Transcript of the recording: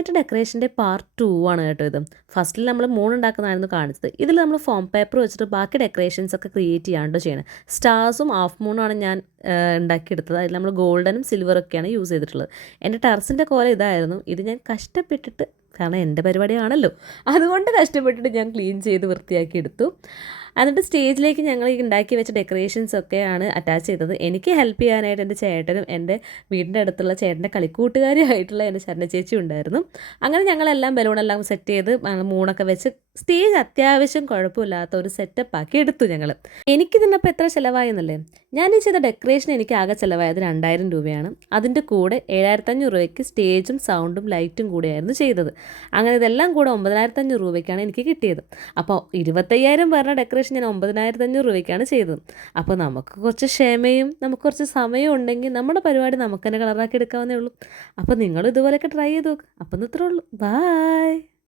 Night ഡെക്കറേഷൻ്റെ part 2 ആണ് കേട്ടോ ഇത്. ഫസ്റ്റിൽ നമ്മൾ മൂൺ ഉണ്ടാക്കുന്നതായിരുന്നു കാണിച്ചത്. ഇതിൽ നമ്മൾ ഫോം പേപ്പർ വെച്ചിട്ട് ബാക്കി ഡെക്കറേഷൻസ് ഒക്കെ ക്രിയേറ്റ് ചെയ്യാണ്ടോ ചെയ്യണം. സ്റ്റാർസും ഹാഫ് മൂണാണ് ഞാൻ ഉണ്ടാക്കിയെടുത്തത്. അതിൽ നമ്മൾ ഗോൾഡനും സിൽവറൊക്കെയാണ് യൂസ് ചെയ്തിട്ടുള്ളത്. എൻ്റെ ടെറസിൻ്റെ കോലം ഇതായിരുന്നു. ഇത് ഞാൻ കഷ്ടപ്പെട്ടിട്ട്, കാരണം എൻ്റെ പരിപാടിയാണല്ലോ, അതുകൊണ്ട് കഷ്ടപ്പെട്ടിട്ട് ഞാൻ ക്ലീൻ ചെയ്ത് വൃത്തിയാക്കി എടുത്തു. എന്നിട്ട് സ്റ്റേജിലേക്ക് ഞങ്ങൾ ഈ ഉണ്ടാക്കി വെച്ച ഡെക്കറേഷൻസ് ഒക്കെയാണ് അറ്റാച്ച് ചെയ്തത്. എനിക്ക് ഹെൽപ്പ് ചെയ്യാനായിട്ട് എൻ്റെ ചേട്ടനും എൻ്റെ വീടിൻ്റെ അടുത്തുള്ള ചേട്ടൻ്റെ കളിക്കൂട്ടുകാരിയായിട്ടുള്ള എൻ്റെ ശരണ ചേച്ചി ഉണ്ടായിരുന്നു. അങ്ങനെ ഞങ്ങളെല്ലാം ബലൂണെല്ലാം സെറ്റ് ചെയ്ത് മൂണൊക്കെ വെച്ച് സ്റ്റേജ് അത്യാവശ്യം കുഴപ്പമില്ലാത്ത ഒരു സെറ്റപ്പ് ആക്കി എടുത്തു ഞങ്ങൾ. എനിക്കിതിനപ്പോൾ എത്ര ചിലവായെന്നല്ലേ, ഞാൻ ഈ ചെയ്ത ഡെക്കറേഷൻ എനിക്ക് ആകെ ചിലവായത് 2000 രൂപയാണ്. അതിൻ്റെ കൂടെ 7500 രൂപയ്ക്ക് സ്റ്റേജും സൗണ്ടും ലൈറ്റും കൂടെയായിരുന്നു ചെയ്തത്. അങ്ങനെ ഇതെല്ലാം കൂടെ 9500 രൂപയ്ക്കാണ് എനിക്ക് കിട്ടിയത്. അപ്പോൾ 25000 പേരുടെ ഡെക്കറേഷൻ ഞാൻ 9500 രൂപയ്ക്കാണ് ചെയ്തത്. അപ്പോൾ നമുക്ക് കുറച്ച് ക്ഷമയും നമുക്ക് കുറച്ച് സമയവും ഉണ്ടെങ്കിൽ നമ്മുടെ പരിപാടി നമുക്ക് തന്നെ കളറാക്കി എടുക്കാവുന്നേ ഉള്ളൂ. അപ്പോൾ നിങ്ങൾ ഇതുപോലെയൊക്കെ ട്രൈ ചെയ്ത് നോക്ക്. അപ്പം ഇത്രേ ഉള്ളൂ. ബായ്.